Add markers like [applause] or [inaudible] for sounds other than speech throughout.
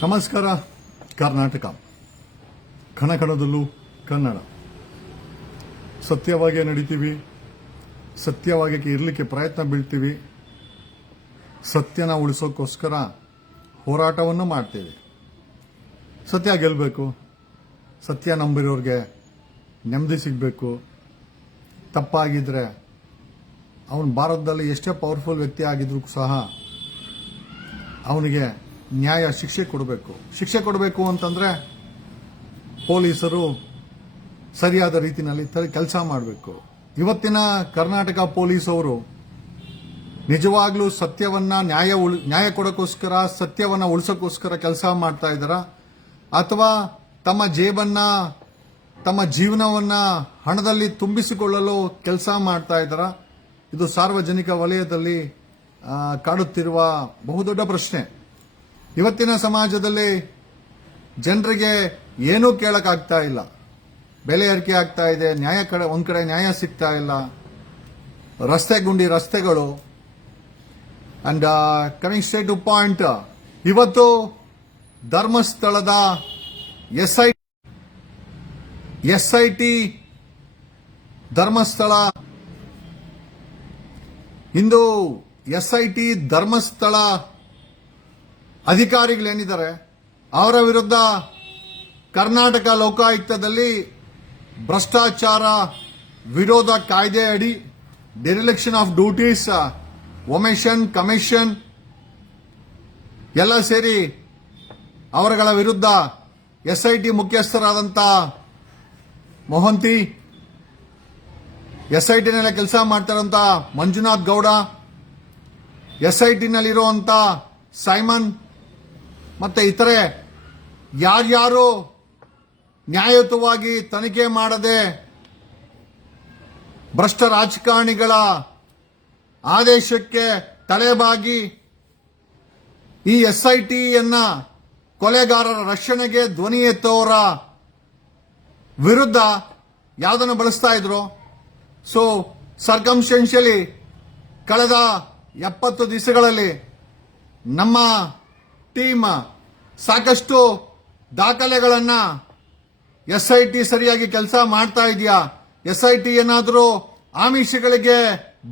ನಮಸ್ಕಾರ ಕರ್ನಾಟಕ ಕಣಕಣದಲ್ಲೂ ಕನ್ನಡ ಸತ್ಯವಾಗಿ ನಡಿತೀವಿ ಸತ್ಯವಾಗಿ ಇರಲಿಕ್ಕೆ ಪ್ರಯತ್ನ ಬೀಳ್ತೀವಿ ಸತ್ಯನ ಉಳಿಸೋಕ್ಕೋಸ್ಕರ ಹೋರಾಟವನ್ನು ಮಾಡ್ತೀವಿ ಸತ್ಯ ಗೆಲ್ಲಬೇಕು ಸತ್ಯ ನಂಬಿರೋರಿಗೆ ನೆಮ್ಮದಿ ಸಿಗಬೇಕು ತಪ್ಪಾಗಿದ್ದರೆ ಅವನು ಭಾರತದಲ್ಲಿ ಎಷ್ಟೇ ಪವರ್ಫುಲ್ ವ್ಯಕ್ತಿ ಆಗಿದ್ರು ಸಹ ಅವನಿಗೆ ನ್ಯಾಯ ಶಿಕ್ಷೆ ಕೊಡಬೇಕು ಶಿಕ್ಷೆ ಕೊಡಬೇಕು ಅಂತಂದರೆ ಪೊಲೀಸರು ಸರಿಯಾದ ರೀತಿಯಲ್ಲಿ ಕೆಲಸ ಮಾಡಬೇಕು ಇವತ್ತಿನ ಕರ್ನಾಟಕ ಪೊಲೀಸ್ ಅವರು ನಿಜವಾಗ್ಲೂ ಸತ್ಯವನ್ನ ನ್ಯಾಯ ನ್ಯಾಯ ಕೊಡೋಕ್ಕೋಸ್ಕರ ಸತ್ಯವನ್ನ ಉಳಿಸೋಕ್ಕೋಸ್ಕರ ಕೆಲಸ ಮಾಡ್ತಾ ಇದ್ದಾರ ಅಥವಾ ತಮ್ಮ ಜೇಬನ್ನ ತಮ್ಮ ಜೀವನವನ್ನ ಹಣದಲ್ಲಿ ತುಂಬಿಸಿಕೊಳ್ಳಲು ಕೆಲಸ ಮಾಡ್ತಾ ಇದ್ದಾರ ಇದು ಸಾರ್ವಜನಿಕ ವಲಯದಲ್ಲಿ ಕಾಡುತ್ತಿರುವ ಬಹುದೊಡ್ಡ ಪ್ರಶ್ನೆ ಇವತ್ತಿನ ಸಮಾಜದಲ್ಲಿ ಜನರಿಗೆ ಏನೂ ಕೇಳೋಕ್ಕಾಗ್ತಾ ಇಲ್ಲ ಬೆಲೆ ಏರಿಕೆ ಆಗ್ತಾ ಇದೆ ನ್ಯಾಯ ಕಡೆ ಒಂದ್ ಕಡೆ ನ್ಯಾಯ ಸಿಗ್ತಾ ಇಲ್ಲ ರಸ್ತೆ ಗುಂಡಿ ರಸ್ತೆಗಳು and coming state to point ಇವತ್ತು ಧರ್ಮಸ್ಥಳದ S I S I T Dharmasthala into S I T Dharmasthala ಅಧಿಕಾರಿಗಳೇನಿದ್ದಾರೆ ಅವರ ವಿರುದ್ಧ ಕರ್ನಾಟಕ ಲೋಕಾಯುಕ್ತದಲ್ಲಿ ಭ್ರಷ್ಟಾಚಾರ ವಿರೋಧ ಕಾಯ್ದೆ ಅಡಿ dereliction of duties omission commission ಎಲ್ಲ ಸೇರಿ ಅವರುಗಳ ವಿರುದ್ಧ ಎಸ್ಐಟಿ ಮುಖ್ಯಸ್ಥರಾದಂಥ ಮೊಹಂತಿ ಎಸ್ ಐ ಟಿನೆಲ್ಲ ಕೆಲಸ ಮಾಡ್ತಾರಂತ ಮಂಜುನಾಥ್ ಗೌಡ ಎಸ್ ಐ ಟಿನಲ್ಲಿರುವಂಥ ಸೈಮನ್ ಮತ್ತೆ ಇತರೆ ಯಾರ್ಯಾರು ನ್ಯಾಯಯುತವಾಗಿ ತನಿಖೆ ಮಾಡದೆ ಭ್ರಷ್ಟ ರಾಜಕಾರಣಿಗಳ ಆದೇಶಕ್ಕೆ ತಲೆಬಾಗಿ ಈ ಎಸ್ ಐ ಟಿಯನ್ನ ಕೊಲೆಗಾರರ ರಕ್ಷಣೆಗೆ ಧ್ವನಿ ಎತ್ತವರ ವಿರುದ್ಧ ಯಾವುದನ್ನು ಬಳಸ್ತಾ ಇದ್ರು ಸೊ ಸರ್ಕಮ್ಸ್ಟೆನ್ಷಿಯಲಿ ಕಳೆದ ಎಪ್ಪತ್ತು ದಿವಸಗಳಲ್ಲಿ ನಮ್ಮ ಟೀಮ್ ಸಾಕಷ್ಟು ದಾಖಲೆಗಳನ್ನು ಎಸ್ ಐ ಟಿ ಸರಿಯಾಗಿ ಕೆಲಸ ಮಾಡ್ತಾ ಇದೆಯಾ ಎಸ್ ಐ ಟಿ ಏನಾದರೂ ಆಮಿಷಗಳಿಗೆ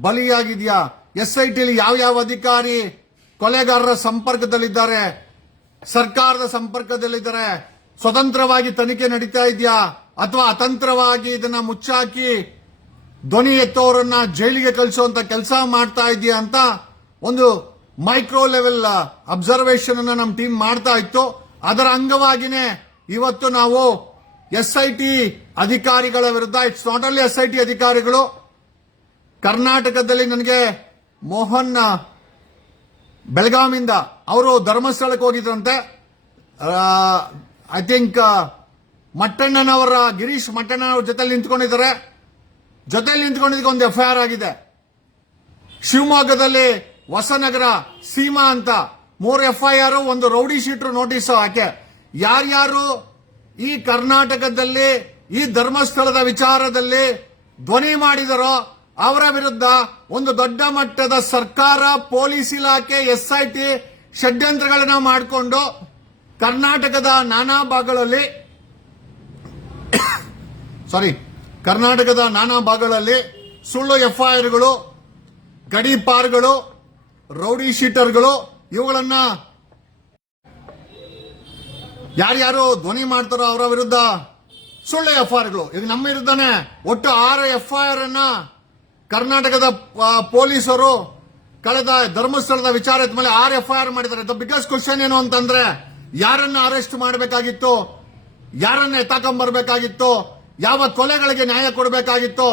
ಬಲಿಯಾಗಿದೆಯಾ ಎಸ್ ಐ ಟಿಲಿ ಯಾವ ಯಾವ ಅಧಿಕಾರಿ ಕೊಲೆಗಾರರ ಸಂಪರ್ಕದಲ್ಲಿದ್ದಾರೆ ಸರ್ಕಾರದ ಸಂಪರ್ಕದಲ್ಲಿದ್ದಾರೆ ಸ್ವತಂತ್ರವಾಗಿ ತನಿಖೆ ನಡೀತಾ ಇದೆಯಾ ಅಥವಾ ಅತಂತ್ರವಾಗಿ ಇದನ್ನ ಮುಚ್ಚಾಕಿ ಧ್ವನಿ ಎತ್ತೋರನ್ನ ಜೈಲಿಗೆ ಕಳಿಸುವಂತ ಕೆಲಸ ಮಾಡ್ತಾ ಇದೆಯಾ ಅಂತ ಒಂದು ಮೈಕ್ರೋ ಲೆವೆಲ್ ಅಬ್ಸರ್ವೇಷನ್ ಅನ್ನು ನಮ್ಮ ಟೀಮ್ ಮಾಡ್ತಾ ಇತ್ತು ಅದರ ಅಂಗವಾಗಿನೇ ಇವತ್ತು ನಾವು ಎಸ್ ಐ ಟಿ ಅಧಿಕಾರಿಗಳ ವಿರುದ್ಧ it's not only S I T ಅಧಿಕಾರಿಗಳು ಕರ್ನಾಟಕದಲ್ಲಿ ನನಗೆ ಮೋಹನ್ ಬೆಳಗಾವಿಯಿಂದ ಅವರು ಧರ್ಮಸ್ಥಳಕ್ಕೆ ಹೋಗಿದ್ರಂತೆ ಐ ಥಿಂಕ್ ಮಟ್ಟಣ್ಣನವರ ಗಿರೀಶ್ ಮಟ್ಟಣ್ಣನವರ ಜೊತೆಲಿ ನಿಂತ್ಕೊಂಡಿದ್ದಾರೆ ಜೊತೆಲಿ ನಿಂತ್ಕೊಂಡಿದ್ದಕ್ಕೆ ಒಂದು ಎಫ್ಐಆರ್ ಆಗಿದೆ ಶಿವಮೊಗ್ಗದಲ್ಲಿ ಹೊಸನಗರ ಸೀಮಾ ಅಂತ ಮೂರು ಎಫ್ಐಆರ್ ಒಂದು ರೌಡಿ ಶೀಟ್ ನೋಟಿಸ್ ಆಕೆ ಯಾರ್ಯಾರು ಈ ಕರ್ನಾಟಕದಲ್ಲಿ ಈ ಧರ್ಮಸ್ಥಳದ ವಿಚಾರದಲ್ಲಿ ಧ್ವನಿ ಮಾಡಿದರೋ ಅವರ ವಿರುದ್ಧ ಒಂದು ದೊಡ್ಡ ಮಟ್ಟದ ಸರ್ಕಾರ ಪೊಲೀಸ್ ಇಲಾಖೆ ಎಸ್ಐಟಿ ಷಡ್ಯಂತ್ರಗಳನ್ನ ಮಾಡಿಕೊಂಡು ಕರ್ನಾಟಕದ ನಾನಾ ಭಾಗಗಳಲ್ಲಿ ಸಾರಿ [coughs] ಕರ್ನಾಟಕದ ನಾನಾ ಭಾಗಗಳಲ್ಲಿ ಸುಳ್ಳು ಎಫ್ಐಆರ್ಗಳು ಗಡಿಪಾರ್ಗಳು ರೌಡಿ ಶೀಟರ್ಗಳು ಇವುಗಳನ್ನ ಯಾರ್ಯಾರು ಧ್ವನಿ ಮಾಡ್ತಾರೋ ಅವರ ವಿರುದ್ಧ ಸುಳ್ಳು ಆರ್ಗಳು ಈಗ ನಮ್ಮ ವಿರುದ್ಧನೇ ಒಟ್ಟು ಆರು ಎಫ್ಐಆರ್ ಅನ್ನ ಕರ್ನಾಟಕದ ಪೊಲೀಸರು ಕಳೆದ ಧರ್ಮಸ್ಥಳದ ವಿಚಾರದ ಮೇಲೆ ಆರು ಆರ್ ಮಾಡಿದ್ದಾರೆ ದ ಬಿಗ್ಗೆಸ್ಟ್ ಕ್ವಶನ್ ಏನು ಅಂತಂದ್ರೆ ಯಾರನ್ನ ಅರೆಸ್ಟ್ ಮಾಡಬೇಕಾಗಿತ್ತು ಯಾರನ್ನ ಎತ್ತಾಕೊಂಡ್ಬರ್ಬೇಕಾಗಿತ್ತು ಯಾವ ಕೊಲೆಗಳಿಗೆ ನ್ಯಾಯ ಕೊಡಬೇಕಾಗಿತ್ತು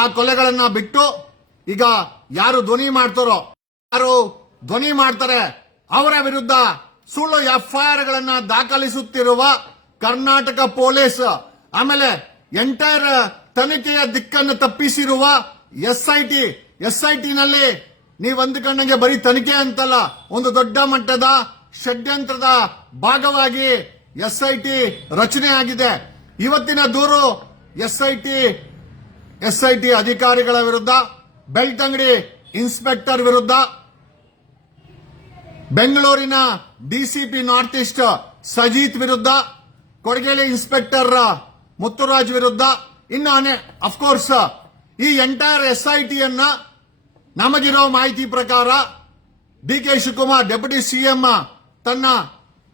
ಆ ಕೊಲೆಗಳನ್ನ ಬಿಟ್ಟು ಈಗ ಯಾರು ಧ್ವನಿ ಮಾಡ್ತಾರೋ ಯಾರು ಧ್ವನಿ ಮಾಡ್ತಾರೆ ಅವರ ವಿರುದ್ಧ ಸುಳ್ಳು ಎಫ್ಐಆರ್ ಗಳನ್ನ ದಾಖಲಿಸುತ್ತಿರುವ ಕರ್ನಾಟಕ ಪೊಲೀಸ್ ಆಮೇಲೆ ಎಂಟೈರ್ ತನಿಖೆಯ ದಿಕ್ಕನ್ನು ತಪ್ಪಿಸಿರುವ S I T S I ನಲ್ಲಿ ನೀವು ಅಂದುಕೊಂಡಂಗೆ ಬರೀ ತನಿಖೆ ಅಂತಲ್ಲ ಒಂದು ದೊಡ್ಡ ಮಟ್ಟದ ಷಡ್ಯಂತ್ರದ ಭಾಗವಾಗಿ ಎಸ್ ಐ ಟಿ ರಚನೆ ಆಗಿದೆ ಇವತ್ತಿನ ದೂರು S I T S I T ಅಧಿಕಾರಿಗಳ ವಿರುದ್ಧ ಬೆಳ್ತಂಗಡಿ ಇನ್ಸ್ಪೆಕ್ಟರ್ ವಿರುದ್ಧ ಬೆಂಗಳೂರಿನ ಡಿಸಿಪಿ ನಾರ್ತ್ ಈಸ್ಟ್ ಸಜೀತ್ ವಿರುದ್ಧ ಕೊಡಗೇಲಿ ಇನ್ಸ್ಪೆಕ್ಟರ್ ಮುತ್ತುರಾಜ್ ವಿರುದ್ಧ ಇನ್ನು ಅಫ್ಕೋರ್ಸ್ ಈ ಎಂಟೈರ್ ಎಸ್ ಐ ನಮಗಿರೋ ಮಾಹಿತಿ ಪ್ರಕಾರ D K Shivakumar deputy CM ತನ್ನ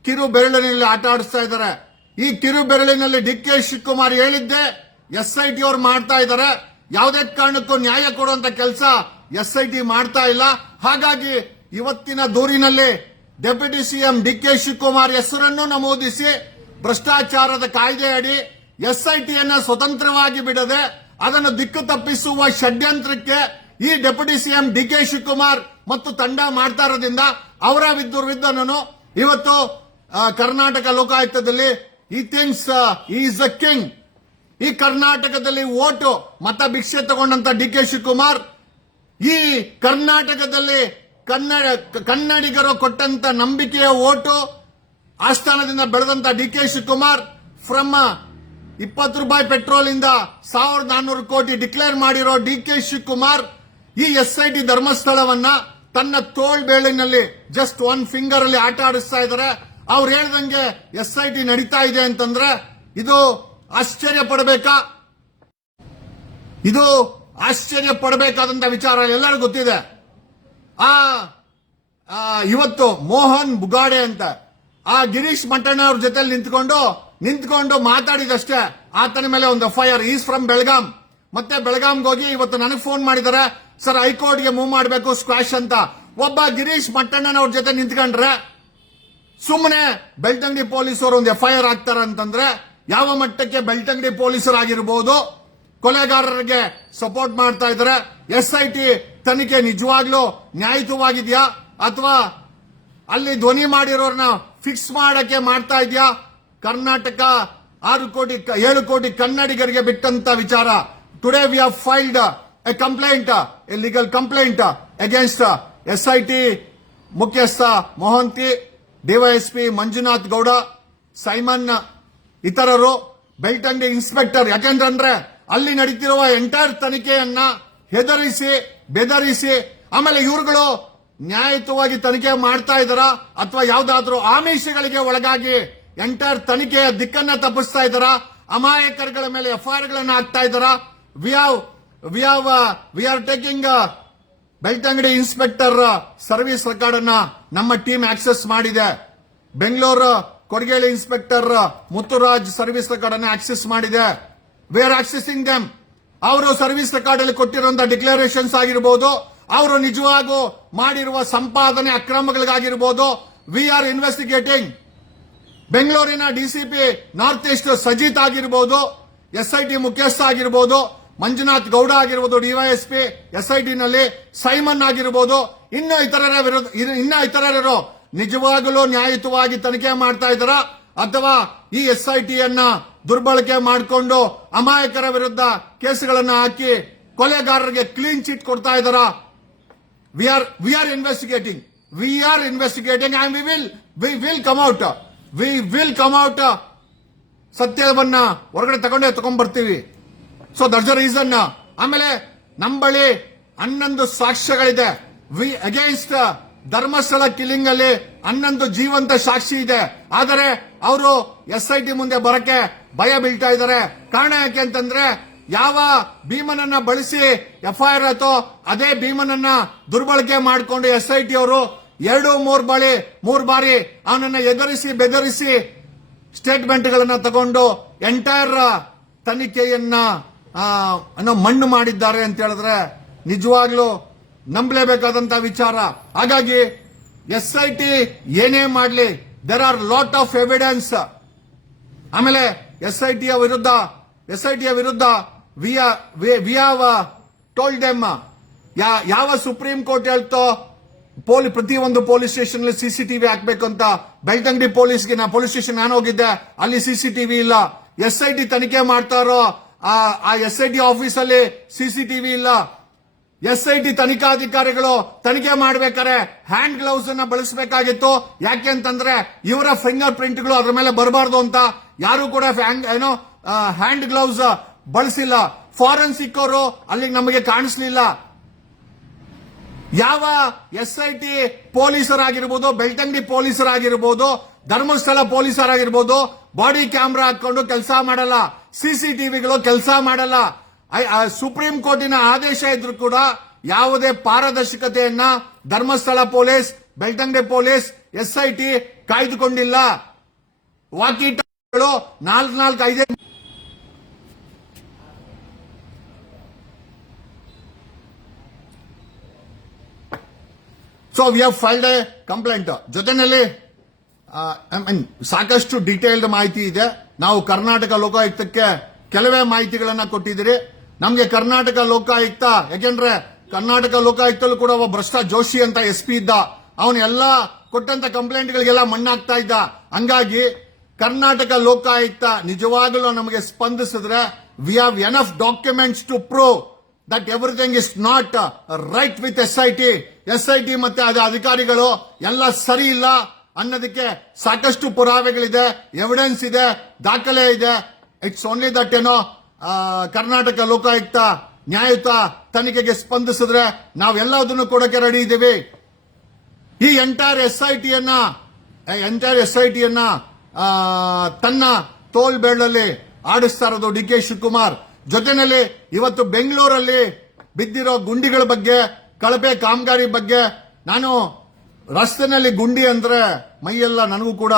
ಕಿರು ಬೆರಳಿನಲ್ಲಿ ಆಟ ಆಡಿಸ್ತಾ ಇದ್ದಾರೆ ಈ ಕಿರು ಬೆರಳಿನಲ್ಲಿ ಡಿ ಕೆ ಶಿವಕುಮಾರ್ ಹೇಳಿದ್ದೆ ಎಸ್ ಐ ಅವರು ಮಾಡ್ತಾ ಇದ್ದಾರೆ ಯಾವುದೇ ಕಾರಣಕ್ಕೂ ನ್ಯಾಯ ಕೊಡುವಂತ ಕೆಲಸ ಎಸ್ ಐ ಟಿ ಮಾಡ್ತಾ ಇಲ್ಲ ಹಾಗಾಗಿ ಇವತ್ತಿನ ದೂರಿನಲ್ಲಿ ಡೆಪ್ಯೂಟಿ ಸಿಎಂ ಡಿಕೆ ಶಿವಕುಮಾರ್ ಹೆಸರನ್ನು ನಮೂದಿಸಿ ಭ್ರಷ್ಟಾಚಾರದ ಕಾಯ್ದೆಯಡಿ ಎಸ್ಐಟಿಯನ್ನು ಸ್ವತಂತ್ರವಾಗಿ ಬಿಡದೆ ಅದನ್ನು ದಿಕ್ಕು ತಪ್ಪಿಸುವ ಷಡ್ಯಂತ್ರಕ್ಕೆ ಈ ಡೆಪ್ಯೂಟಿ ಸಿಎಂ ಡಿಕೆ ಶಿವಕುಮಾರ್ ಮತ್ತು ತಂಡ ಮಾಡ್ತಾ ಇರೋದ್ರಿಂದ ಅವರ ಇವತ್ತು ಕರ್ನಾಟಕ ಲೋಕಾಯುಕ್ತದಲ್ಲಿ ಈ ಥಿಂಗ್ಸ್ ಈಸ್ ಅ ಕಿಂಗ್ ಈ ಕರ್ನಾಟಕದಲ್ಲಿ ಓಟು ಮತ ಭಿಕ್ಷೆ ತಗೊಂಡಂತ ಡಿಕೆ ಶಿವಕುಮಾರ್ ಈ ಕರ್ನಾಟಕದಲ್ಲಿ ಕನ್ನಡ ಕನ್ನಡಿಗರು ಕೊಟ್ಟಂತ ನಂಬಿಕೆಯ ಓಟು ಆಸ್ಥಾನದಿಂದ ಬೆಳೆದಂತ ಡಿ ಕೆ ಶಿವಕುಮಾರ್ ಫ್ರಮ್ ಇಪ್ಪತ್ತು ರೂಪಾಯಿ ಪೆಟ್ರೋಲ್ ಇಂದ ಸಾವಿರದ ನಾನ್ನೂರು ಕೋಟಿ ಡಿಕ್ಲೇರ್ ಮಾಡಿರೋ ಡಿ ಕೆ ಶಿವಕುಮಾರ್ ಈ ಎಸ್ ಐ ಟಿ ಧರ್ಮಸ್ಥಳವನ್ನ ತನ್ನ ಬೇಳಿನಲ್ಲಿ ಜಸ್ಟ್ ಒನ್ ಫಿಂಗರ್ ಅಲ್ಲಿ ಆಟ ಆಡಿಸ್ತಾ ಇದ್ದಾರೆ ಅವ್ರು ಹೇಳ್ದಂಗೆ ಎಸ್ ಐ ಟಿ ನಡೀತಾ ಇದೆ ಅಂತಂದ್ರೆ ಇದು ಆಶ್ಚರ್ಯ ಪಡಬೇಕಾ ಇದು ಆಶ್ಚರ್ಯ ಪಡಬೇಕಾದಂತ ವಿಚಾರ ಎಲ್ಲರಿಗೂ ಗೊತ್ತಿದೆ ಆ ಇವತ್ತು ಮೋಹನ್ ಬುಗಾಡೆ ಅಂತ ಆ ಗಿರೀಶ್ ಮಟ್ಟಣ್ಣ ಅವ್ರ ಜೊತೆ ನಿಂತ್ಕೊಂಡು ನಿಂತ್ಕೊಂಡು ಮಾತಾಡಿದಷ್ಟೇ ಆತನ ಮೇಲೆ ಒಂದು ಎಫ್ಐಆರ್ ಈಸ್ ಫ್ರಮ್ ಬೆಳಗಾಂ ಮತ್ತೆ ಬೆಳಗಾಂಗೆ ಹೋಗಿ ಇವತ್ತು ನನಗೆ ಫೋನ್ ಮಾಡಿದಾರೆ ಸರ್ ಹೈಕೋರ್ಟ್ಗೆ ಮೂವ್ ಮಾಡಬೇಕು ಸ್ಕ್ವಾಶ್ ಅಂತ ಒಬ್ಬ ಗಿರೀಶ್ ಮಟ್ಟಣ್ಣನವ್ರ ಜೊತೆ ನಿಂತ್ಕೊಂಡ್ರೆ ಸುಮ್ಮನೆ ಬೆಳ್ತಂಗಡಿ ಪೊಲೀಸರು ಒಂದು ಎಫ್ ಐ ಆರ್ ಆಗ್ತಾರ ಅಂತಂದ್ರೆ ಯಾವ ಮಟ್ಟಕ್ಕೆ ಬೆಳ್ತಂಗಡಿ ಆಗಿರ್ಬೋದು ಕೊಲೆಗಾರರಿಗೆ ಸಪೋರ್ಟ್ ಮಾಡ್ತಾ ಇದ್ದಾರೆ ಎಸ್ಐಟಿ ತನಿಖೆ ನಿಜವಾಗ್ಲೂ ನ್ಯಾಯಯುತವಾಗಿದೆಯಾ ಅಥವಾ ಅಲ್ಲಿ ಧ್ವನಿ ಮಾಡಿರೋರ್ನ ಫಿಕ್ಸ್ ಮಾಡಕ್ಕೆ ಮಾಡ್ತಾ ಇದೆಯಾ ಕರ್ನಾಟಕ ಆರು ಕೋಟಿ ಏಳು ಕೋಟಿ ಕನ್ನಡಿಗರಿಗೆ ಬಿಟ್ಟಂತ ವಿಚಾರ today we have filed a complaint a legal complaint against SIT I T ಮುಖ್ಯಸ್ಥ ಮೊಹಂತಿ ಡಿವೈಎಸ್ಪಿ ಮಂಜುನಾಥ್ ಗೌಡ ಸೈಮನ್ ಇತರರು ಬೆಲ್ಟಂಡಿ ಇನ್ಸ್ಪೆಕ್ಟರ್ ಯಾಕೆಂದ್ರೆ ಅಲ್ಲಿ ನಡೀತಿರುವ ಎಂಟೈರ್ ತನಿಖೆಯನ್ನ ಹೆದರಿಸಿ ಬೆದರಿಸಿ ಆಮೇಲೆ ಇವರುಗಳು ನ್ಯಾಯಯುತವಾಗಿ ತನಿಖೆ ಮಾಡ್ತಾ ಇದ್ದಾರಾ ಅಥವಾ ಯಾವ್ದಾದ್ರೂ ಆಮಿಷಗಳಿಗೆ ಒಳಗಾಗಿ ಎಂಟೈರ್ ತನಿಖೆಯ ದಿಕ್ಕನ್ನ ತಪ್ಪಿಸ್ತಾ ಇದ್ದಾರಾ ಅಮಾಯಕರುಗಳ ಮೇಲೆ ಗಳನ್ನ ಹಾಕ್ತಾ ಇದ್ದಾರಾ we have we have we are taking Belthangady inspector service record ಅನ್ನ ನಮ್ಮ ಟೀಮ್ ಆಕ್ಸೆಸ್ ಮಾಡಿದೆ ಬೆಂಗಳೂರು ಕೊಡಗೇಳಿ ಇನ್ಸ್ಪೆಕ್ಟರ್ ಮುತ್ತುರಾಜ್ ಸರ್ವಿಸ್ ರೆಕಾರ್ಡ್ ಅನ್ನ ಆಕ್ಸೆಸ್ ಮಾಡಿದೆ ವಿ ಆರ್ ಆಕ್ಸೆಸಿಂಗ್ ದಮ್ ಅವರು ಸರ್ವಿಸ್ ರೆಕಾರ್ಡ್ ಅಲ್ಲಿ ಕೊಟ್ಟಿರುವಂತಹ ಡಿಕ್ಲರೇಷನ್ಸ್ ಆಗಿರಬಹುದು ಅವರು ನಿಜವಾಗೂ ಮಾಡಿರುವ ಸಂಪಾದನೆ ಅಕ್ರಮಗಳಿಗಾಗಿರ್ಬೋದು ವಿ ಆರ್ ಇನ್ವೆಸ್ಟಿಗೇಟಿಂಗ್ ಬೆಂಗಳೂರಿನ ಡಿಸಿಪಿ ನಾರ್ತ್ ಈಸ್ಟ್ ಸಜಿತ್ ಆಗಿರಬಹುದು ಎಸ್ಐಟಿ ಮುಖ್ಯಸ್ಥ ಆಗಿರ್ಬೋದು ಮಂಜುನಾಥ್ ಗೌಡ ಆಗಿರ್ಬೋದು ಡಿವೈಎಸ್ಪಿ ಎಸ್ಐಟಿ ನಲ್ಲಿ ಸೈಮನ್ ಆಗಿರ್ಬೋದು ಇನ್ನು ಇತರರ ವಿರುದ್ಧ ಇನ್ನ ಇತರರು ನಿಜವಾಗಲೂ ನ್ಯಾಯಯುತವಾಗಿ ತನಿಖೆ ಮಾಡ್ತಾ ಇದ್ದಾರಾ ಅಥವಾ ಈ ಎಸ್ಐಟಿಯನ್ನ ದುರ್ಬಳಕೆ ಮಾಡಿಕೊಂಡು ಅಮಾಯಕರ ವಿರುದ್ಧ ಕೇಸುಗಳನ್ನು ಹಾಕಿ ಕೊಲೆಗಾರರಿಗೆ ಕ್ಲೀನ್ ಚಿಟ್ ಕೊಡ್ತಾ ಇದ್ದಾರಾ we are we are investigating we are investigating and we will we will come out we will come out ಸತ್ಯವನ್ನ ಹೊರಗಡೆ ತಗೊಂಡೇ ತಗೊಂಡ್ಬರ್ತೀವಿ ಸೊ ದಟ್ಸ್ ದ ರೀಸನ್ ಆಮೇಲೆ ನಮ್ಮ ಬಳಿ ಹನ್ನೊಂದು ಸಾಕ್ಷ್ಯಗಳಿದೆ ವಿ ಅಗೇನ್ಸ್ಟ್ ಧರ್ಮಸ್ಥಳ ಕಿಲಿಂಗ್ ಅಲ್ಲಿ ಹನ್ನೊಂದು ಜೀವಂತ ಸಾಕ್ಷಿ ಇದೆ ಆದರೆ ಅವರು ಎಸ್ ಐ ಟಿ ಮುಂದೆ ಬರಕ್ಕೆ ಭಯ ಬೀಳ್ತಾ ಇದ್ದಾರೆ ಕಾರಣ ಯಾಕೆ ಅಂತಂದ್ರೆ ಯಾವ ಭೀಮನನ್ನ ಬಳಸಿ ಎಫ್ಐಆರ್ ಆಯ್ತೋ ಅದೇ ಭೀಮನನ್ನ ದುರ್ಬಳಕೆ ಮಾಡಿಕೊಂಡು ಎಸ್ ಐ ಟಿ ಅವರು ಎರಡು ಮೂರು ಬಳಿ ಮೂರು ಬಾರಿ ಅವನನ್ನ ಎದುರಿಸಿ ಬೆದರಿಸಿ ಸ್ಟೇಟ್ಮೆಂಟ್ ಗಳನ್ನ ತಗೊಂಡು ಎಂಟೈರ್ ತನಿಖೆಯನ್ನ ಮಣ್ಣು ಮಾಡಿದ್ದಾರೆ ಅಂತ ಹೇಳಿದ್ರೆ ನಿಜವಾಗ್ಲೂ ನಂಬಲೇಬೇಕಾದಂತ ವಿಚಾರ ಹಾಗಾಗಿ ಎಸ್ ಐ ಟಿ ಏನೇ ಮಾಡಲಿ there are lot of evidence ಆಮೇಲೆ ಎಸ್ ಐ ಟಿಯ ವಿರುದ್ಧ ಎಸ್ ಐ ಟಿಯ ವಿರುದ್ಧ ವಿ ಟೋಲ್ಡ್ ಯಾವ ಸುಪ್ರೀಂ ಕೋರ್ಟ್ ಹೇಳ್ತೋ ಪೊಲೀಸ್ ಪ್ರತಿಯೊಂದು ಪೊಲೀಸ್ ಸ್ಟೇಷನ್ ಸಿಸಿಟಿವಿ ಹಾಕ್ಬೇಕು ಅಂತ ಬೆಳ್ತಂಗಡಿ ಪೊಲೀಸ್ಗೆ ನಾ ಪೊಲೀಸ್ ಸ್ಟೇಷನ್ ನಾನು ಹೋಗಿದ್ದೆ ಅಲ್ಲಿ ಸಿಸಿಟಿವಿ ಇಲ್ಲ ಎಸ್ ಐ ಟಿ ತನಿಖೆ ಮಾಡ್ತಾರೋ ಆ ಎಸ್ ಐ ಟಿ ಆಫೀಸ್ ಅಲ್ಲಿ ಟಿವಿ ಇಲ್ಲ ಎಸ್ ಐ ಟಿ ತನಿಖಾಧಿಕಾರಿಗಳು ತನಿಖೆ ಮಾಡ್ಬೇಕಾದ್ರೆ ಹ್ಯಾಂಡ್ ಗ್ಲೌಸ್ ಅನ್ನ ಬಳಸಬೇಕಾಗಿತ್ತು ಯಾಕೆ ಅಂತಂದ್ರೆ ಇವರ ಫಿಂಗರ್ ಪ್ರಿಂಟ್ಗಳು ಅದ್ರ ಮೇಲೆ ಬರಬಾರ್ದು ಅಂತ ಯಾರು ಕೂಡ ಏನೋ ಹ್ಯಾಂಡ್ ಗ್ಲೌಸ್ ಬಳಸಿಲ್ಲ ಫಾರೆನ್ಸಿಕ್ ಅವರು ಅಲ್ಲಿಗೆ ನಮಗೆ ಕಾಣಿಸ್ಲಿಲ್ಲ ಯಾವ ಎಸ್ ಐ ಟಿ ಪೊಲೀಸರಾಗಿರ್ಬೋದು ಬೆಳ್ತಂಗಡಿ ಪೊಲೀಸರಾಗಿರ್ಬೋದು ಧರ್ಮಸ್ಥಳ ಪೊಲೀಸರಾಗಿರ್ಬೋದು ಬಾಡಿ ಕ್ಯಾಮ್ರಾ ಹಾಕೊಂಡು ಕೆಲಸ ಮಾಡಲ್ಲ ಟಿವಿಗಳು ಕೆಲಸ ಮಾಡಲ್ಲ ಸುಪ್ರೀಂ ಕೋರ್ಟಿನ ಆದೇಶ ಇದ್ರೂ ಕೂಡ ಯಾವುದೇ ಪಾರದರ್ಶಕತೆಯನ್ನ Dharmasthala police Belthangady police S I T ಕಾಯ್ದುಕೊಂಡಿಲ್ಲ ವಾಕಿ ನಾಲ್ಕು ನಾಲ್ಕು ಐದೇ so we have filed a complaint ಜೊತೆನಲ್ಲಿ ಐ ಮೀನ್ ಸಾಕಷ್ಟು ಡೀಟೇಲ್ಡ್ ಮಾಹಿತಿ ಇದೆ ನಾವು ಕರ್ನಾಟಕ ಲೋಕಾಯುಕ್ತಕ್ಕೆ ಕೆಲವೇ ಮಾಹಿತಿಗಳನ್ನ ಕೊಟ್ಟಿದ್ದೀರಿ ನಮಗೆ ಕರ್ನಾಟಕ ಲೋಕಾಯುಕ್ತ ಯಾಕೆಂದ್ರೆ ಕರ್ನಾಟಕ ಲೋಕಾಯುಕ್ತಲ್ಲೂ ಕೂಡ ಒಬ್ಬ ಭ್ರಷ್ಟ ಜೋಶಿ ಅಂತ ಎಸ್ ಪಿ ಇದ್ದ ಅವನು ಎಲ್ಲಾ ಕೊಟ್ಟಂತ ಕಂಪ್ಲೇಂಟ್ಗಳಿಗೆಲ್ಲ ಮಣ್ಣಾಗ್ತಾ ಇದ್ದ ಹಂಗಾಗಿ ಕರ್ನಾಟಕ ಲೋಕಾಯುಕ್ತ ನಿಜವಾಗಲೂ ನಮಗೆ ಸ್ಪಂದಿಸಿದ್ರೆ we have enough documents to prove that everything is not right with S I T S I T ಮತ್ತೆ ಅದೇ ಅಧಿಕಾರಿಗಳು ಎಲ್ಲ ಸರಿ ಇಲ್ಲ ಅನ್ನೋದಕ್ಕೆ ಸಾಕಷ್ಟು ಪುರಾವೆಗಳಿದೆ ಎವಿಡೆನ್ಸ್ ಇದೆ ದಾಖಲೆ ಇದೆ ಇಟ್ಸ್ ಓನ್ಲಿ ದಟ್ ಏನೋ ಕರ್ನಾಟಕ ಲೋಕಾಯುಕ್ತ ನ್ಯಾಯುತ ತನಿಖೆಗೆ ಸ್ಪಂದಿಸಿದ್ರೆ ನಾವೆಲ್ಲದನ್ನು ಕೊಡಕ್ಕೆ ರೆಡಿ ಇದ್ದೀವಿ ಈ ಎಂಟೈರ್ ಎಸ್ ಐ ಟಿಯನ್ನ ಎಂಟೈರ್ ಎಸ್ ಐ ಟಿಯನ್ನ ತನ್ನ ತೋಲ್ ಬೆಳ್ಳಲ್ಲಿ ಆಡಿಸ್ತಾ ಇರೋದು ಡಿ ಕೆ ಶಿವಕುಮಾರ್ ಜೊತೆನಲ್ಲಿ ಇವತ್ತು ಬೆಂಗಳೂರಲ್ಲಿ ಬಿದ್ದಿರೋ ಗುಂಡಿಗಳ ಬಗ್ಗೆ ಕಳಪೆ ಕಾಮಗಾರಿ ಬಗ್ಗೆ ನಾನು ರಸ್ತೆನಲ್ಲಿ ಗುಂಡಿ ಅಂದ್ರೆ ಮೈಯೆಲ್ಲ ನನಗೂ ಕೂಡ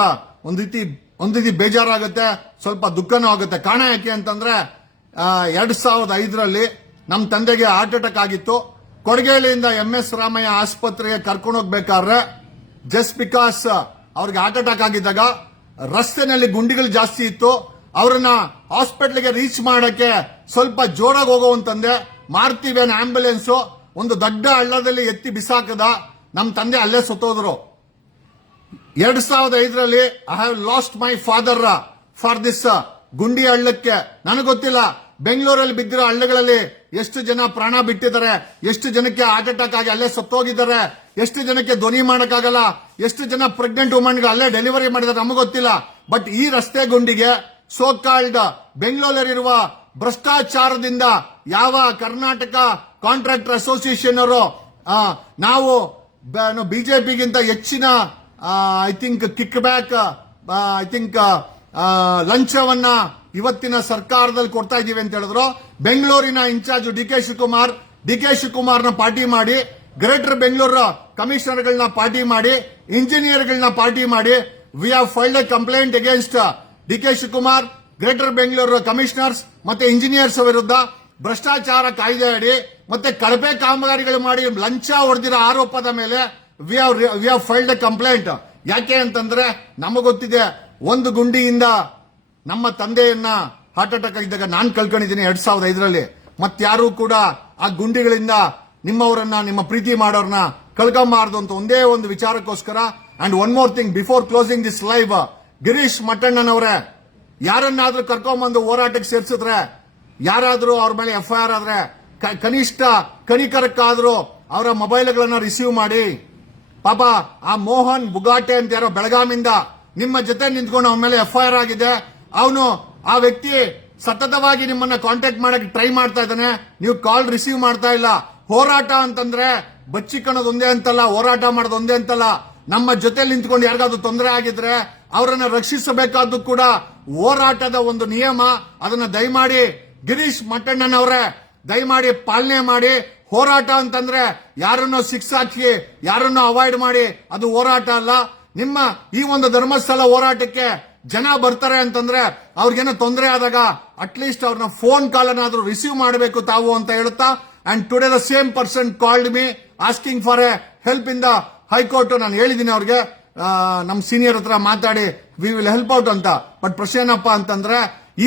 ಒಂದ್ ರೀತಿ ಒಂದ್ ರೀತಿ ಬೇಜಾರಾಗುತ್ತೆ ಸ್ವಲ್ಪ ದುಃಖನೂ ಆಗುತ್ತೆ ಕಾರಣ ಯಾಕೆ ಅಂತಂದ್ರೆ ಎರಡ್ ಸಾವಿರದ ಐದರಲ್ಲಿ ನಮ್ಮ ತಂದೆಗೆ ಹಾರ್ಟ್ ಅಟ್ಯಾಕ್ ಆಗಿತ್ತು ಕೊಡಗೇಲಿಯಿಂದ ಎಂ ಎಸ್ ರಾಮಯ್ಯ ಆಸ್ಪತ್ರೆಗೆ ಕರ್ಕೊಂಡು ಹೋಗ್ಬೇಕಾದ್ರೆ ಜಸ್ಟ್ ಬಿಕಾಸ್ ಅವ್ರಿಗೆ ಹಾರ್ಟ್ ಅಟ್ಯಾಕ್ ಆಗಿದ್ದಾಗ ರಸ್ತೆನಲ್ಲಿ ಗುಂಡಿಗಳು ಜಾಸ್ತಿ ಇತ್ತು ಅವರನ್ನ ಹಾಸ್ಪಿಟ್ಲಿಗೆ ರೀಚ್ ಮಾಡಕ್ಕೆ ಸ್ವಲ್ಪ ಜೋರಾಗಿ ಹೋಗೋ ಅಂತಂದೆ ಮಾರ್ತೀವಿ ಆಂಬ್ಯುಲೆನ್ಸ್ ಒಂದು ದೊಡ್ಡ ಹಳ್ಳದಲ್ಲಿ ಎತ್ತಿ ಬಿಸಾಕದ ನಮ್ಮ ತಂದೆ ಅಲ್ಲೇ ಸತ್ತೋದ್ರು ಎರಡ್ ಸಾವಿರದ ಐದರಲ್ಲಿ I have lost my father for this ಗುಂಡಿ ಹಳ್ಳಕ್ಕೆ ನನಗೆ ಗೊತ್ತಿಲ್ಲ ಬೆಂಗಳೂರಲ್ಲಿ ಬಿದ್ದಿರೋ ಹಳ್ಳಿಗಳಲ್ಲಿ ಎಷ್ಟು ಜನ ಪ್ರಾಣ ಬಿಟ್ಟಿದ್ದಾರೆ ಎಷ್ಟು ಜನಕ್ಕೆ ಹಾರ್ಟ್ ಅಟ್ಯಾಕ್ ಆಗಿ ಅಲ್ಲೇ ಸತ್ತೋಗಿದ್ದಾರೆ ಎಷ್ಟು ಜನಕ್ಕೆ ಧ್ವನಿ ಮಾಡೋಕ್ಕಾಗಲ್ಲ ಎಷ್ಟು ಜನ ಪ್ರೆಗ್ನೆಂಟ್ ವುಮನ್ಗೆ ಅಲ್ಲೇ ಡೆಲಿವರಿ ಮಾಡಿದ್ದಾರೆ ನಮಗೆ ಗೊತ್ತಿಲ್ಲ ಬಟ್ ಈ ರಸ್ತೆ ಗುಂಡಿಗೆ ಸೋಕಾಲ್ಡ್ ಬೆಂಗಳೂರಲ್ಲಿರುವ ಭ್ರಷ್ಟಾಚಾರದಿಂದ ಯಾವ ಕರ್ನಾಟಕ ಕಾಂಟ್ರಾಕ್ಟರ್ ಅಸೋಸಿಯೇಷನ್ ಅವರು ನಾವು ಬಿಜೆಪಿಗಿಂತ ಹೆಚ್ಚಿನ I think kick back I think ಲಂಚವನ್ನ ಇವತ್ತಿನ ಸರ್ಕಾರದಲ್ಲಿ ಕೊಡ್ತಾ ಇದ್ದೀವಿ ಅಂತ ಹೇಳಿದ್ರು ಬೆಂಗಳೂರಿನ incharge D K Shivakumar D K ಶಿವಕುಮಾರ್ನ party ಮಾಡಿ ಗ್ರೇಟರ್ ಬೆಂಗಳೂರು ಕಮಿಷನರ್ಗಳನ್ನ ಪಾರ್ಟಿ ಮಾಡಿ ಇಂಜಿನಿಯರ್ಗಳನ್ನ ಪಾರ್ಟಿ ಮಾಡಿ we have filed a complaint against D K Shivakumar greater Bengaluru commissioners ಮತ್ತೆ ಇಂಜಿನಿಯರ್ಸ್ ವಿರುದ್ಧ ಭ್ರಷ್ಟಾಚಾರ ಕಾಯ್ದೆ ಅಡಿ ಮತ್ತೆ ಕಳಪೆ ಕಾಮಗಾರಿಗಳು ಮಾಡಿ ಲಂಚ ಹೊಡೆದಿರೋ ಆರೋಪದ ಮೇಲೆ we have filed a complaint ಯಾಕೆ ಅಂತಂದ್ರೆ ನಮಗೊತ್ತಿದೆ ಒಂದು ಗುಂಡಿಯಿಂದ ನಮ್ಮ ತಂದೆಯನ್ನ ಹಾರ್ಟ್ ಅಟ್ಯಾಕ್ ಆಗಿದ್ದಾಗ ನಾನು ಕಳ್ಕೊಂಡಿದ್ದೀನಿ ಎರಡ್ ಸಾವಿರದ ಐದರಲ್ಲಿ ಮತ್ತಾರು ಕೂಡ ಆ ಗುಂಡಿಗಳಿಂದ ನಿಮ್ಮವರನ್ನ ನಿಮ್ಮ ಪ್ರೀತಿ ಮಾಡೋರನ್ನ ಕಳ್ಕೊಂಬಾರ್ದು ಅಂತ ಒಂದೇ ಒಂದು ವಿಚಾರಕ್ಕೋಸ್ಕರ and one more thing before closing this live Girish ಮಟ್ಟಣ್ಣನವರೇ ಯಾರನ್ನಾದ್ರೂ ಕರ್ಕೊಂಬಂದು ಹೋರಾಟಕ್ಕೆ ಸೇರಿಸಿದ್ರೆ ಯಾರಾದ್ರೂ ಅವ್ರ ಮೇಲೆ ಆರ್ ಆದ್ರೆ ಕನಿಷ್ಠ ಕಣಿಕರಕ್ಕಾದರೂ ಅವರ ಮೊಬೈಲ್ಗಳನ್ನ ರಿಸೀವ್ ಮಾಡಿ ಪಾಪ ಆ ಮೋಹನ್ ಬುಗಾಟೆ ಅಂತ ಯಾರೋ ಬೆಳಗಾಮಿಂದ ನಿಮ್ಮ ಜೊತೆ ನಿಂತ್ಕೊಂಡು ಅವ್ರ ಮೇಲೆ ಎಫ್ಐಆರ್ ಆಗಿದೆ ಅವನು ಆ ವ್ಯಕ್ತಿ ಸತತವಾಗಿ ನಿಮ್ಮನ್ನ ಕಾಂಟ್ಯಾಕ್ಟ್ ಮಾಡಕ್ಕೆ ಟ್ರೈ ಮಾಡ್ತಾ ಇದ್ದಾನೆ ನೀವು ಕಾಲ್ ರಿಸೀವ್ ಮಾಡ್ತಾ ಇಲ್ಲ ಹೋರಾಟ ಅಂತಂದ್ರೆ ಒಂದೇ ಅಂತಲ್ಲ ಹೋರಾಟ ಒಂದೇ ಅಂತಲ್ಲ ನಮ್ಮ ಜೊತೆಲಿ ನಿಂತ್ಕೊಂಡು ಯಾರಿಗಾದ್ರೂ ತೊಂದರೆ ಆಗಿದ್ರೆ ಅವರನ್ನ ರಕ್ಷಿಸಬೇಕಾದ್ದು ಕೂಡ ಹೋರಾಟದ ಒಂದು ನಿಯಮ ಅದನ್ನ ದಯಮಾಡಿ ಗಿರೀಶ್ ಮಟ್ಟಣ್ಣನವರೇ ದಯಮಾಡಿ ಪಾಲನೆ ಮಾಡಿ ಹೋರಾಟ ಅಂತಂದ್ರೆ ಯಾರನ್ನೋ ಸಿಕ್ಸ್ ಹಾಕಿ ಯಾರನ್ನು ಅವಾಯ್ಡ್ ಮಾಡಿ ಅದು ಹೋರಾಟ ಅಲ್ಲ ನಿಮ್ಮ ಈ ಒಂದು ಧರ್ಮಸ್ಥಳ ಹೋರಾಟಕ್ಕೆ ಜನ ಬರ್ತಾರೆ ಅಂತಂದ್ರೆ ಅವ್ರಿಗೇನೋ ತೊಂದರೆ ಆದಾಗ ಅಟ್ಲೀಸ್ಟ್ ಅವ್ರನ್ನ ಫೋನ್ ಕಾಲ್ ಅನ್ನಾದ್ರೂ ರಿಸೀವ್ ಮಾಡಬೇಕು ತಾವು ಅಂತ ಹೇಳುತ್ತಾ and today the same person called me asking for a help in the high court ನಾನು ಹೇಳಿದ್ದೀನಿ ಅವ್ರಿಗೆ ನಮ್ಮ ಸೀನಿಯರ್ ಹತ್ರ ಮಾತಾಡಿ ವಿ ವಿಲ್ ಹೆಲ್ಪ್ ಔಟ್ ಅಂತ ಬಟ್ ಪ್ರಶ್ನೆ ಏನಪ್ಪ ಅಂತಂದ್ರೆ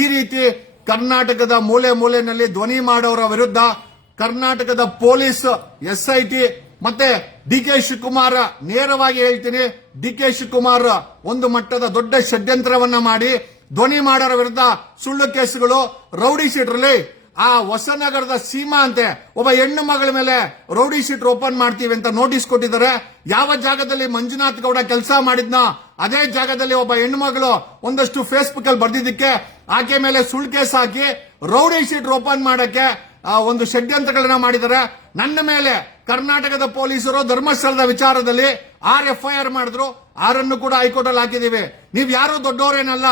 ಈ ರೀತಿ ಕರ್ನಾಟಕದ ಮೂಲೆ ಮೂಲೆಯಲ್ಲಿ ಧ್ವನಿ ಮಾಡೋರ ವಿರುದ್ಧ ಕರ್ನಾಟಕದ ಪೊಲೀಸ್ ಎಸ್ ಐ ಟಿ ಮತ್ತೆ ಡಿ ಕೆ ಶಿವಕುಮಾರ್ ನೇರವಾಗಿ ಹೇಳ್ತೀನಿ ಡಿ ಕೆ ಶಿವಕುಮಾರ್ ಒಂದು ಮಟ್ಟದ ದೊಡ್ಡ ಷಡ್ಯಂತ್ರವನ್ನ ಮಾಡಿ ಧ್ವನಿ ಮಾಡೋರ ವಿರುದ್ಧ ಸುಳ್ಳು ಕೇಸುಗಳು ರೌಡಿ ಶೀಟ್ರಲ್ಲಿ ಆ ಹೊಸನಗರದ ಸೀಮಾ ಅಂತೆ ಒಬ್ಬ ಹೆಣ್ಣು ಮಗಳ ಮೇಲೆ ರೌಡಿ ಶೀಟ್ ಓಪನ್ ಮಾಡ್ತೀವಿ ಅಂತ ನೋಟಿಸ್ ಕೊಟ್ಟಿದ್ದಾರೆ ಯಾವ ಜಾಗದಲ್ಲಿ ಮಂಜುನಾಥ್ ಗೌಡ ಕೆಲಸ ಮಾಡಿದ್ನ ಅದೇ ಜಾಗದಲ್ಲಿ ಒಬ್ಬ ಹೆಣ್ಣು ಮಗಳು ಒಂದಷ್ಟು ಫೇಸ್ಬುಕ್ ಅಲ್ಲಿ ಬರ್ದಿದ್ದಕ್ಕೆ ಆಕೆ ಮೇಲೆ ಸುಳ್ಳು ಕೇಸ್ ಹಾಕಿ ರೌಡಿ ಶೀಟ್ ಓಪನ್ ಮಾಡಕ್ಕೆ ಆ ಒಂದು ಷಡ್ಯಂತ್ರಗಳನ್ನ ಮಾಡಿದರೆ ನನ್ನ ಮೇಲೆ ಕರ್ನಾಟಕದ ಪೊಲೀಸರು ಧರ್ಮಸ್ಥಳದ ವಿಚಾರದಲ್ಲಿ ಆರ್ ಎಫ್ ಐ ಆರ್ ಮಾಡಿದ್ರು ಆರನ್ನು ಕೂಡ ಹೈಕೋರ್ಟ್ ಅಲ್ಲಿ ಹಾಕಿದೀವಿ ನೀವ್ ಯಾರು ದೊಡ್ಡವರೇನಲ್ಲ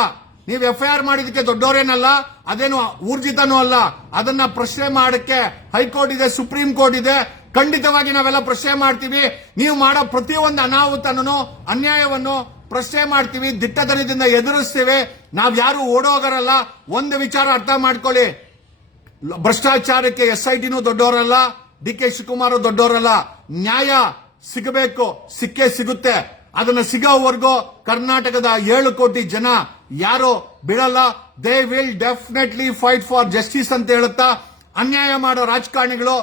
ನೀವು ಎಫ್ ಐ ಆರ್ ಮಾಡಿದಕ್ಕೆ ದೊಡ್ಡವರೇನಲ್ಲ ಅದೇನು ಊರ್ಜಿತನೂ ಅಲ್ಲ ಅದನ್ನ ಪ್ರಶ್ನೆ ಮಾಡಕ್ಕೆ ಹೈಕೋರ್ಟ್ ಇದೆ ಸುಪ್ರೀಂ ಕೋರ್ಟ್ ಇದೆ ಖಂಡಿತವಾಗಿ ನಾವೆಲ್ಲ ಪ್ರಶ್ನೆ ಮಾಡ್ತೀವಿ ನೀವು ಮಾಡೋ ಪ್ರತಿಯೊಂದು ಅನಾಹುತನೂ ಅನ್ಯಾಯವನ್ನು ಪ್ರಶ್ನೆ ಮಾಡ್ತೀವಿ ದಿಟ್ಟತನದಿಂದ ಎದುರಿಸ್ತೀವಿ ನಾವ್ ಯಾರು ಓಡೋಗರಲ್ಲ ಒಂದು ವಿಚಾರ ಅರ್ಥ ಮಾಡ್ಕೊಳ್ಳಿ ಭ್ರಷ್ಟಾಚಾರಕ್ಕೆ ಎಸ್ ಐ ಟಿನೂ ದೊಡ್ಡವರಲ್ಲ ಡಿ ಕೆ ಶಿವಕುಮಾರ್ ದೊಡ್ಡವರಲ್ಲ ನ್ಯಾಯ ಸಿಗಬೇಕು ಸಿಕ್ಕೇ ಸಿಗುತ್ತೆ ಅದನ್ನ ಸಿಗೋವರೆಗೂ ಕರ್ನಾಟಕದ ಏಳು ಕೋಟಿ ಜನ ಯಾರು ಬಿಡಲ್ಲ they will definitely fight for justice ಅಂತ ಹೇಳುತ್ತಾ ಅನ್ಯಾಯ ಮಾಡೋ ರಾಜಕಾರಣಿಗಳು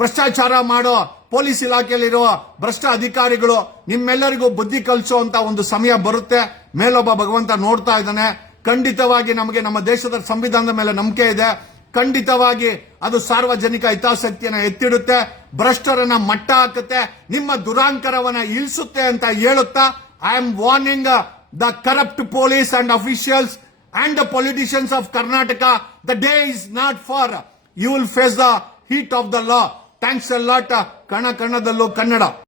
ಭ್ರಷ್ಟಾಚಾರ ಮಾಡೋ ಪೊಲೀಸ್ ಇಲಾಖೆಯಲ್ಲಿರುವ ಭ್ರಷ್ಟ ಅಧಿಕಾರಿಗಳು ನಿಮ್ಮೆಲ್ಲರಿಗೂ ಬುದ್ಧಿ ಕಲಿಸುವಂತ ಒಂದು ಸಮಯ ಬರುತ್ತೆ ಮೇಲೊಬ್ಬ ಭಗವಂತ ನೋಡ್ತಾ ಇದ್ದಾನೆ ಖಂಡಿತವಾಗಿ ನಮಗೆ ನಮ್ಮ ದೇಶದ ಸಂವಿಧಾನದ ಮೇಲೆ ನಂಬಿಕೆ ಇದೆ ಖಂಡಿತವಾಗಿ ಅದು ಸಾರ್ವಜನಿಕ ಹಿತಾಸಕ್ತಿಯನ್ನು ಎತ್ತಿಡುತ್ತೆ ಭ್ರಷ್ಟರನ್ನ ಮಟ್ಟ ಹಾಕುತ್ತೆ ನಿಮ್ಮ ದುರಾಂಕರವನ್ನ ಇಳಿಸುತ್ತೆ ಅಂತ ಹೇಳುತ್ತಾ I am warning the corrupt police and officials and the politicians of Karnataka the day is not far you will face the heat of the law thanks a lot ಕಣ ಕಣದಲ್ಲೂ ಕನ್ನಡ